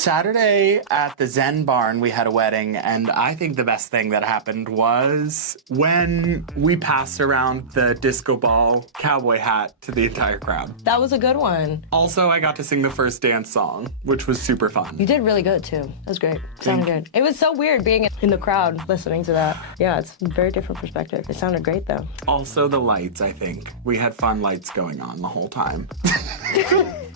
Saturday at the Zen Barn, we had a wedding, and I think the best thing that happened was when we passed around the disco ball cowboy hat to the entire crowd. That was a good one. Also, I got to sing the first dance song, which was super fun. You did really good, too. That was great. Sounded good. It was so weird being in the crowd listening to that. Yeah, it's a very different perspective. It sounded great, though. Also, the lights, I think. We had fun lights going on the whole time.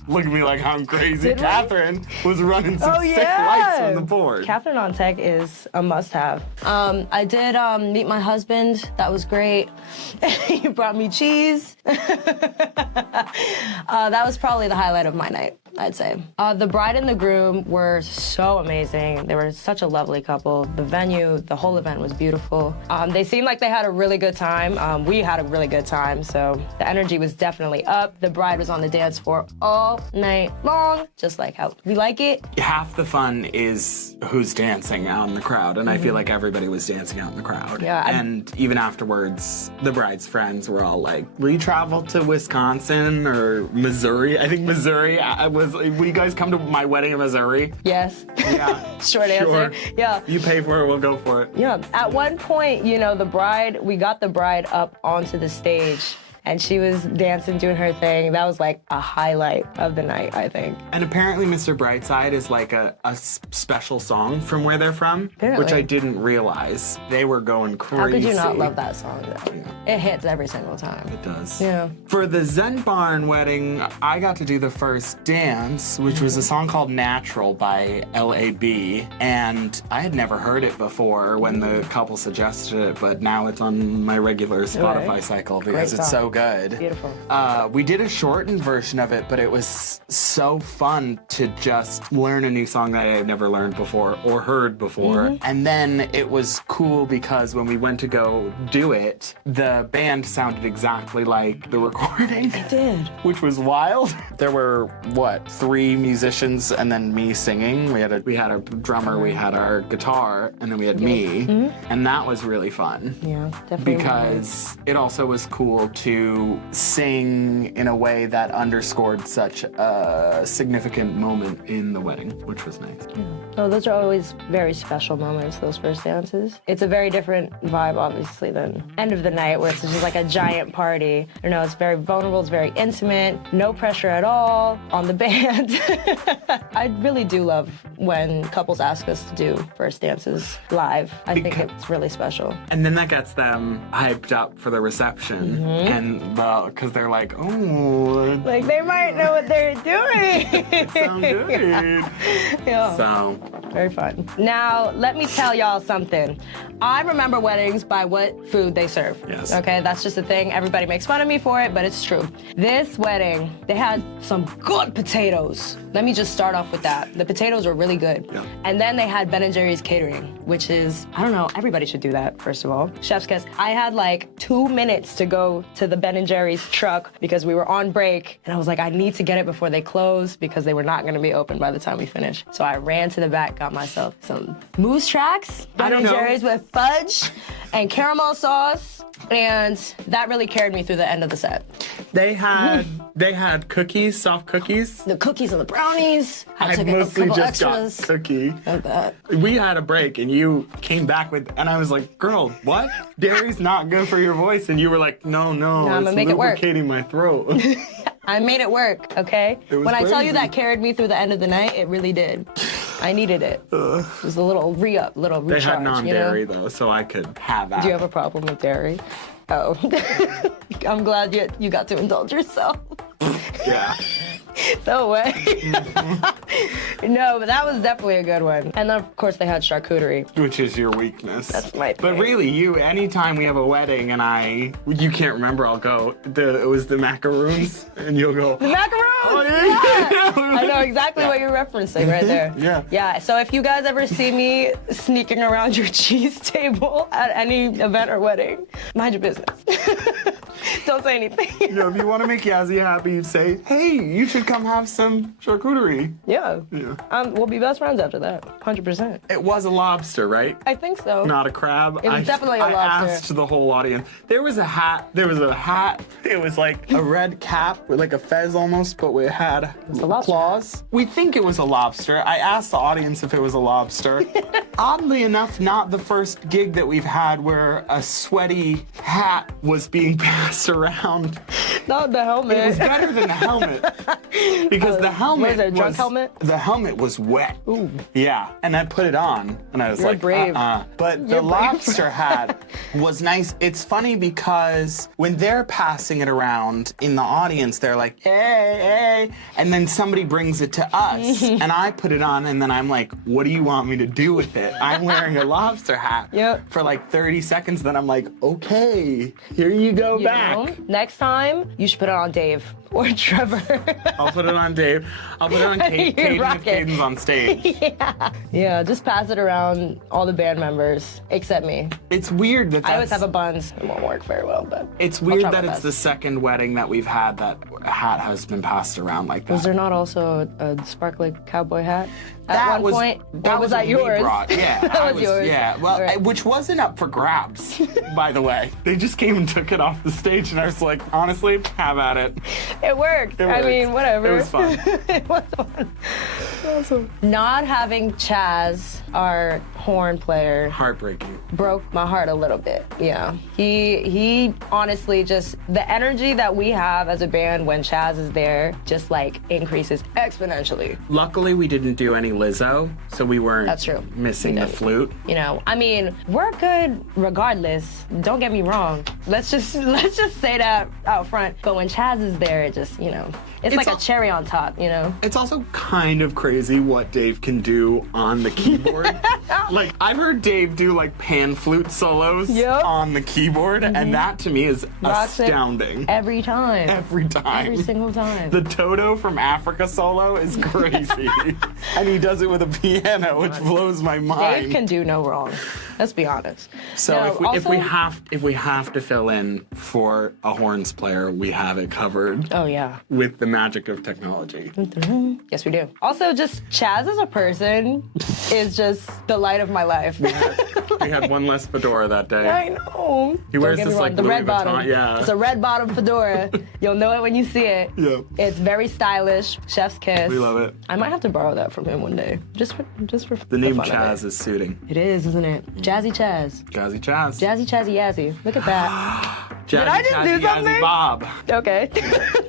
Look at me like I'm crazy. Catherine was running some sick lights on the board. Catherine on tech is a must-have. I did meet my husband. That was great. He brought me cheese. That was probably the highlight of my night, I'd say. The bride and the groom were so amazing. They were such a lovely couple. The venue, the whole event was beautiful. They seemed like they had a really good time. We had a really good time, so the energy was definitely up. The bride was on the dance floor all night long, just like how we like it. Half the fun is who's dancing out in the crowd, and I feel like everybody was dancing out in the crowd. Yeah, and even afterwards, the bride's friends were all like, will you travel to Wisconsin or Missouri? I think Missouri will you guys come to my wedding in Missouri? Yes. Yeah. Short answer. Yeah. You pay for it, we'll go for it. Yeah. At one point, you know, we got the bride up onto the stage, and she was dancing, doing her thing. That was like a highlight of the night, I think. And apparently Mr. Brightside is like a special song from where they're from, Apparently. which I didn't realize. They were going crazy. How could you not love that song, though? Yeah. It hits every single time. It does. Yeah. For the Zen Barn wedding, I got to do the first dance, which was a song called Natural by L.A.B. And I had never heard it before when the couple suggested it, but now it's on my regular Spotify cycle because it's so good. Beautiful. We did a shortened version of it, but it was so fun to just learn a new song that I had never learned before or heard before. And then it was cool because when we went to go do it, the band sounded exactly like the recording. It did. Which was wild. There were, 3 musicians and then me singing. We had a drummer, we had our guitar, and then we had me. And that was really fun. Yeah, definitely. Because it also was cool to sing in a way that underscored such a significant moment in the wedding, which was nice. Yeah. Oh, those are always very special moments, those first dances. It's a very different vibe, obviously, than end of the night where it's just like a giant party. You know, it's very vulnerable, it's very intimate, no pressure at all on the band. I really do love when couples ask us to do first dances live. I think it's really special. And then that gets them hyped up for the reception, and because they're like, oh, like they might know what they're doing. sound good. Yeah. So very fun. Now, let me tell y'all something. I remember weddings by what food they serve. Yes. Okay, that's just a thing. Everybody makes fun of me for it, but it's true. This wedding, they had some good potatoes. Let me just start off with that. The potatoes were really good. Yeah. And then they had Ben & Jerry's catering, which is, I don't know, everybody should do that, first of all. Chef's kiss. I had like 2 minutes to go to the Ben & Jerry's truck because we were on break, and I was like, I need to get it before they close because they were not gonna be open by the time we finished. So I ran to the back, got myself some Moose Tracks, Ben & Jerry's with fudge and caramel sauce, and that really carried me through the end of the set. they had cookies, soft cookies. The cookies and the brownies. I took mostly a couple just extras got cookie. of that. We had a break and you came back with, and I was like, girl, what? Dairy's not good for your voice. And you were like, no, I'm gonna it's make it work. lubricating my throat. I made it work, okay? was When I tell you crazy. that carried me through the end of the night, it really did. I needed it. It was a little re-up, little They recharge, had non-dairy you know? though, so I could have that. Do you have a problem with dairy? Oh. I'm glad you got to indulge yourself. Yeah. No way. No, but that was definitely a good one. And then, of course, they had charcuterie. Which is your weakness. That's my But thing. really, anytime we have a wedding and you can't remember, I'll go, it was the macaroons, and you'll go, The macaroons! Oh, yeah. I know exactly what you're referencing right there. Yeah. Yeah, so if you guys ever see me sneaking around your cheese table at any event or wedding, mind your business. Don't say anything. If you want to make Yazzie happy, say, hey, you should should come have some charcuterie. Yeah. Yeah. We'll be best friends after that. 100%. It was a lobster, right? I think so. Not a crab. It was definitely a I lobster. asked the whole audience. There was a hat. It was like a red cap with like a fez almost, but we had a lobster. claws. We think it was a lobster. I asked the audience if it was a lobster. Oddly enough, not the first gig that we've had where a sweaty hat was being passed around. Not the helmet. It was better than the helmet. Because the helmet was it a drunk helmet? The helmet was wet. Ooh. Yeah, and I put it on, and I was You're like, brave. But the You're brave. lobster hat was nice. It's funny because when they're passing it around in the audience, they're like, hey, and then somebody brings it to us, and I put it on, and then I'm like, what do you want me to do with it? I'm wearing a lobster hat for like 30 seconds, then I'm like, okay, here you go back. know, next time, you should put it on Dave or Trevor. I'll put it on Dave. I'll put it on Caden if Caden's on stage. Yeah, just pass it around all the band members, except me. It's weird that I always have a buns. It won't work very well, but it's weird that it's the second wedding that we've had that a hat has been passed around like that. Was there not also a sparkly cowboy hat at That one was, point? That Or was what that we yours? brought. Yeah, That was yours. Yeah, well, Right. which wasn't up for grabs, by the way. They just came and took it off the stage, and I was like, honestly, have at it. It worked. It I worked. mean, whatever. It was fun. It was fun. Awesome. Not having Chaz, our horn player, Heartbreaking. broke my heart a little bit. Yeah. He honestly just, the energy that we have as a band when Chaz is there just like increases exponentially. Luckily, we didn't do any Lizzo, so we weren't That's true. missing We the didn't. flute. You know, I mean, we're good regardless. Don't get me wrong. Let's just say that out front. But when Chaz is there, it just, you know, it's like a cherry on top, you know? It's also kind of crazy what Dave can do on the keyboard. Like, I've heard Dave do like pan flute solos on the keyboard, and that to me is Rocks it astounding. Every time. Every time. Every single time. The Toto from Africa solo is crazy. And he does it with a piano, which blows my mind. Dave can do no wrong. Let's be honest. So No, if we have to fill in for a horns player, we have it covered. Oh yeah. With the magic of technology. Yes, we do. Also, just Chaz as a person is just the light of my life. We had one less fedora that day. I know. He wears this like the Louis red Vuitton, bottom. yeah. It's a red bottom fedora. You'll know it when you see it. Yeah. It's very stylish. Chef's kiss. We love it. I might have to borrow that from him one day, just for The name fun of Chaz it. is suiting. It is, isn't it? Jazzy Chaz. Jazzy Chaz. Jazzy Chazzy Yazzy. Look at that. Jazzy, Did I just Chazzy, do something? Yazzy Bob. Okay.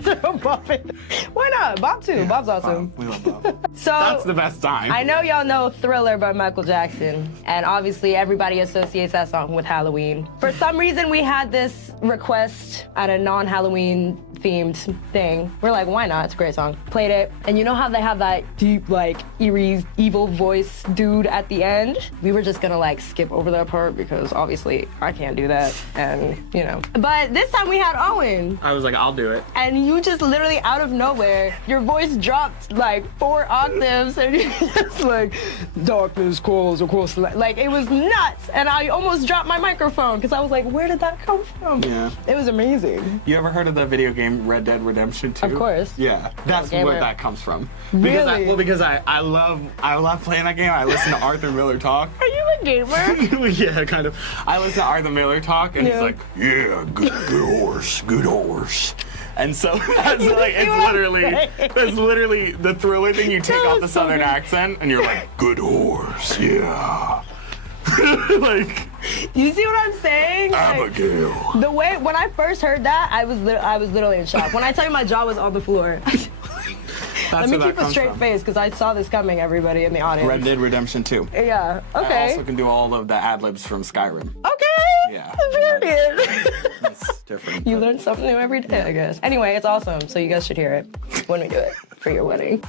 Throw Bob in. Why not? Bob too. Bob's awesome. We love Bob. So That's the best time. I know y'all know Thriller by Michael Jackson, and obviously everybody associates that song with Halloween. For some reason, we had this request at a non-Halloween themed thing. We're like, why not? It's a great song. Played it, and you know how they have that deep, like, eerie, evil voice dude at the end? We were just gonna, like, skip over that part because obviously I can't do that, and, you know. But this time we had Owen. I was like, I'll do it. And you just literally out of nowhere, your voice dropped like 4 octaves, and you're just like, darkness calls across the light. Like, it was nuts. And I almost dropped my microphone because I was like, where did that come from? Yeah. It was amazing. You ever heard of the video game Red Dead Redemption 2? Of course. Yeah, that's gamer. where that comes from. Really? Because I love playing that game. I listen to Arthur Miller talk. Are you a gamer? Yeah, kind of. I listen to Arthur Miller talk, and he's Yeah. like, yeah, good horse, good horse. And so that's You like, see it's what I'm literally, saying? that's literally the Thriller thing. You take That off was the so southern good. accent, and you're like, good horse, yeah. Like, You see what I'm saying? Like, Abigail. the way, when I first heard that, I was literally in shock. When I tell you my jaw was on the floor. That's Let me where that keep a comes straight from. face because I saw this coming, everybody in the audience. Red Dead Redemption 2. Yeah, I okay. also can do all of the ad-libs from Skyrim. Okay. Yeah. Period. That's different. You but- learn something new every day, I guess. Anyway, it's awesome, so you guys should hear it when we do it for your wedding.